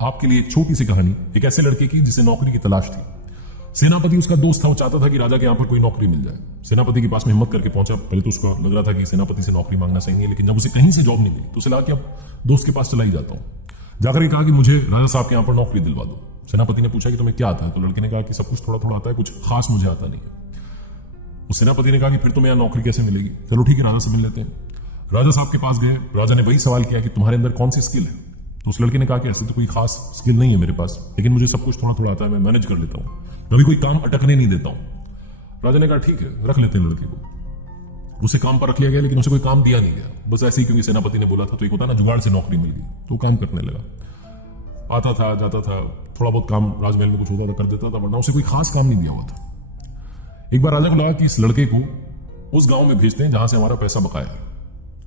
आपके लिए एक छोटी सी कहानी एक ऐसे लड़के की जिसे नौकरी की तलाश थी। सेनापति उसका दोस्त था, वो चाहता था कि राजा के यहां पर कोई नौकरी मिल जाए। सेनापति के पास में हिम्मत करके पहुंचा। पहले तो उसको लग रहा था कि सेनापति से नौकरी मांगना सही नहीं है, लेकिन जब उसे कहीं से जॉब नहीं मिली तो उसे लगा कि अब दोस्त के पास चला ही जाता हूं। जाकर कहा कि मुझे राजा साहब के यहां पर नौकरी दिलवा दो। सेनापति ने पूछा कि तुम्हें क्या आता है? तो लड़के ने कहा कि सब कुछ थोड़ा थोड़ा आता है, कुछ खास मुझे आता नहीं है। उस सेनापति ने कहा कि फिर तुम्हें यहां नौकरी कैसे मिलेगी? चलो ठीक है, राजा से मिल लेते हैं। राजा साहब के पास गए। राजा ने वही सवाल किया कि तुम्हारे अंदर कौन सी स्किल है? तो उस लड़के ने कहा कि ऐसे तो कोई खास स्किल नहीं है मेरे पास, लेकिन मुझे सब कुछ थोड़ा थोड़ा आता है, मैं मैनेज कर लेता हूं, मैं भी कोई काम अटकने नहीं देता हूं। राजा ने कहा ठीक है, रख लेते हैं लड़के को। उसे काम पर रख लिया गया, लेकिन उसे कोई काम दिया नहीं गया। बस ऐसे ही क्योंकि सेनापति ने बोला था, तो एक होता ना जुगाड़ से नौकरी मिल गई, तो काम करने लगा। आता था, जाता था, थोड़ा बहुत काम राजमहल में कुछ होता था कर देता था, वरना उसे कोई खास काम नहीं दिया हुआ था। एक बार राजा को लगा कि इस लड़के को उस गांव में भेजते हैं जहां से हमारा पैसा बकाया है,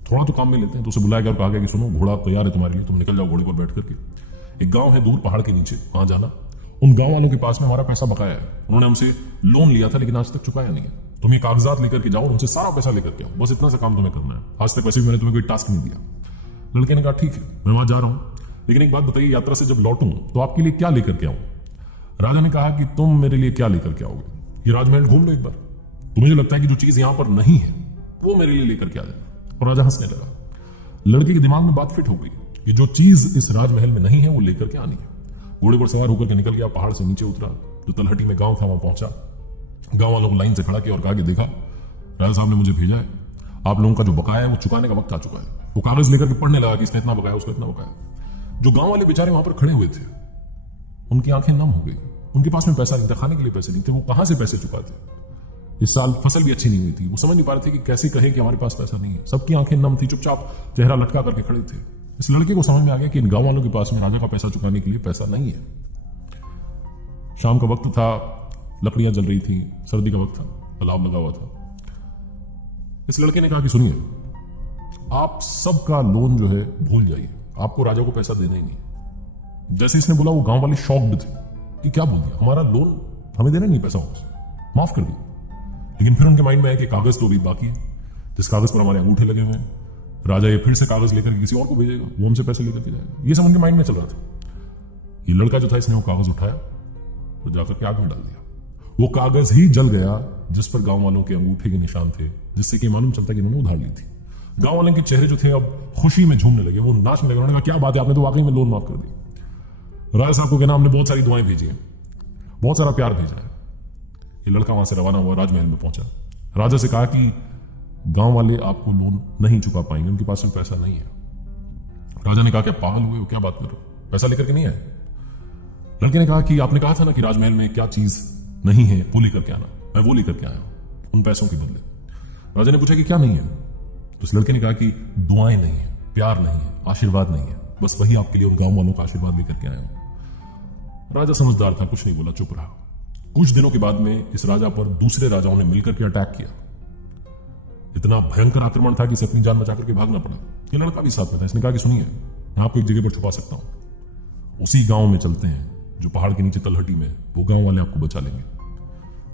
थोड़ा तो काम में लेते हैं। तो उसे बुलाया गया और कहा गया कि सुनो, घोड़ा तैयार है तुम्हारे लिए, तुम निकल जाओ घोड़े पर बैठ करके। एक गांव है दूर पहाड़ के नीचे, वहां जाना। उन गांव वालों के पास में हमारा पैसा बकाया है, उन्होंने हमसे लोन लिया था लेकिन आज तक चुकाया नहीं है। तुम ये कागजात लेकर के जाओ, उनसे सारा पैसा लेकर के आओ, बस इतना सा काम तुम्हें करना है। आज तक वैसे भी मैंने तुम्हें कोई टास्क नहीं दिया। लड़के ने कहा ठीक है, मैं वहां जा रहा हूं, लेकिन एक बात बताइए, यात्रा से जब लौटूं तो आपके लिए क्या लेकर के आऊं? राजा ने कहा कि तुम मेरे लिए क्या लेकर के आओगे? ये राजमहल घूम लो एक बार, तो मुझे लगता है कि जो चीज यहां पर नहीं है वो मेरे लिए लेकर के आ जाए। और राजा हंसने लगा। लड़के के दिमाग में बात फिट हो गई कि जो चीज इस राजमहल में नहीं है वो लेकर के आनी है। घोड़े पर सवार होकर के निकल गया, पहाड़ से नीचे उतरा, जो तलहटी में गांव था वहां पहुंचा। गांव वालों को लाइन से खड़ा किया और कहा कि देखा, राजा साहब ने मुझे भेजा है, आप लोगों का जो बकाया है वो चुकाने का वक्त आ चुका है। वो कागज लेकर के पढ़ने लगा कि इसने इतना बकाया, उसको इतना बकाया। जो गांव वाले बेचारे वहां पर खड़े हुए थे, उनकी आंखें नम हो गई। उनके पास में पैसा नहीं था, खाने के लिए पैसे नहीं थे, वो कहां से पैसे चुकाते? इस साल फसल भी अच्छी नहीं हुई थी, वो समझ नहीं पा रहे थे कि कैसे कहे कि हमारे पास पैसा नहीं है। सबकी आंखें नम थी, चुपचाप चेहरा लटका करके खड़े थे। इस लड़के को समझ में आ गया कि इन गांव वालों के पास में राजा का पैसा चुकाने के लिए पैसा नहीं है। शाम का वक्त था, लकड़ियां जल रही थी, सर्दी का वक्त था, अलाव लगा हुआ था। इस लड़के ने कहा कि सुनिए, आप सबका लोन जो है भूल जाइए, आपको राजा को पैसा देना ही नहीं। जैसे इसने बोला, वो गांव वाले शॉक्ड थे कि क्या बोल दिया, हमारा लोन हमें देना नहीं, पैसा वापस माफ कर दी। लेकिन फिर उनके माइंड में है कि कागज तो भी बाकी है, जिस कागज पर हमारे अंगूठे लगे हुए हैं, राजा ये फिर से कागज लेकर किसी और को भेजेगा, वो हमसे पैसे लेकर के जाएगा। ये सब उनके माइंड में चल रहा था। ये लड़का जो था, इसने वो कागज उठाया तो जाकर के आग में डाल दिया। वो कागज ही जल गया जिस पर गांव वालों के अंगूठे के निशान थे, जिससे कि मालूम चलता कि इन्होंने उधार ली थी। गांव वालों के चेहरे जो थे अब खुशी में झूमने लगे, वो नाचने लगे। उन्होंने कहा क्या बात है, आपने तो वाकई में लोन माफ कर दी। राजा साहब को कहना, हमने बहुत सारी दुआएं भेजी हैं, बहुत सारा प्यार भेजा है। ये लड़का वहां से रवाना हुआ, राजमहल में पहुंचा। राजा से कहा कि गांव वाले आपको लोन नहीं चुका पाएंगे, उनके पास में पैसा नहीं है। राजा ने कहा क्या पागल हुए हो, क्या बात कर रहे हो, पैसा लेकर के नहीं आए? लड़के ने कहा कि आपने कहा था ना कि राजमहल में क्या चीज नहीं है वो लेकर के आना, मैं वो लेकर के आया हूं उन पैसों के बदले। राजा ने पूछा कि क्या नहीं है? तो उस लड़के ने कहा कि दुआएं नहीं है, प्यार नहीं है, आशीर्वाद नहीं है, बस वही आपके लिए उन गांव वालों का आशीर्वाद लेकर के आया हूं। राजा समझदार था, कुछ नहीं बोला, चुप रहा। कुछ दिनों के बाद में इस राजा पर दूसरे राजाओं ने मिलकर के अटैक किया। इतना भयंकर आक्रमण था कि इसे अपनी जान बचा करके भागना पड़ा। ये लड़का भी साथ में था। इसने कहा कि सुनिए, मैं आपको एक जगह पर छुपा सकता हूं, उसी गांव में चलते हैं जो पहाड़ के नीचे तलहटी में, वो गांव वाले आपको बचा लेंगे।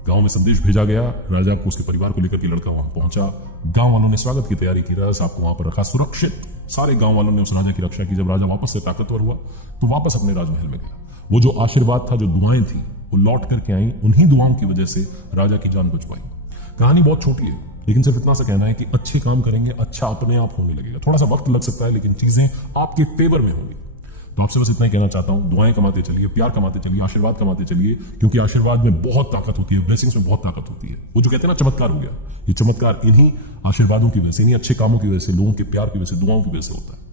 गांव में संदेश भेजा गया, राजा को उसके परिवार को लेकर के लड़का वहां पहुंचा। गांव वालों ने स्वागत की तैयारी की, राजा साहब को वहां पर रखा सुरक्षित। सारे गांव वालों ने उस राजा की रक्षा की। जब राजा वापस से ताकतवर हुआ तो वापस अपने राजमहल में गया। वो जो आशीर्वाद था, जो दुआएं थी, वो लौट करके आई। उन्हीं दुआओं की वजह से राजा की जान बच पाई। कहानी बहुत छोटी है, लेकिन सिर्फ इतना सा कहना है कि अच्छे काम करेंगे, अच्छा अपने आप होने लगेगा। थोड़ा सा वक्त लग सकता है, लेकिन चीजें आपके फेवर में होंगी। तो आपसे बस इतना ही कहना चाहता हूं, दुआएं कमाते चलिए, प्यार कमाते चलिए, आशीर्वाद कमाते चलिए, क्योंकि आशीर्वाद में बहुत ताकत होती है, ब्लेसिंग्स में बहुत ताकत होती है। वो जो कहते हैं ना चमत्कार हो गया, ये चमत्कार इन्हीं आशीर्वादों की वजह से, इन्हीं अच्छे कामों की वजह से, लोगों के प्यार की वजह से, दुआओं की वजह से होता है।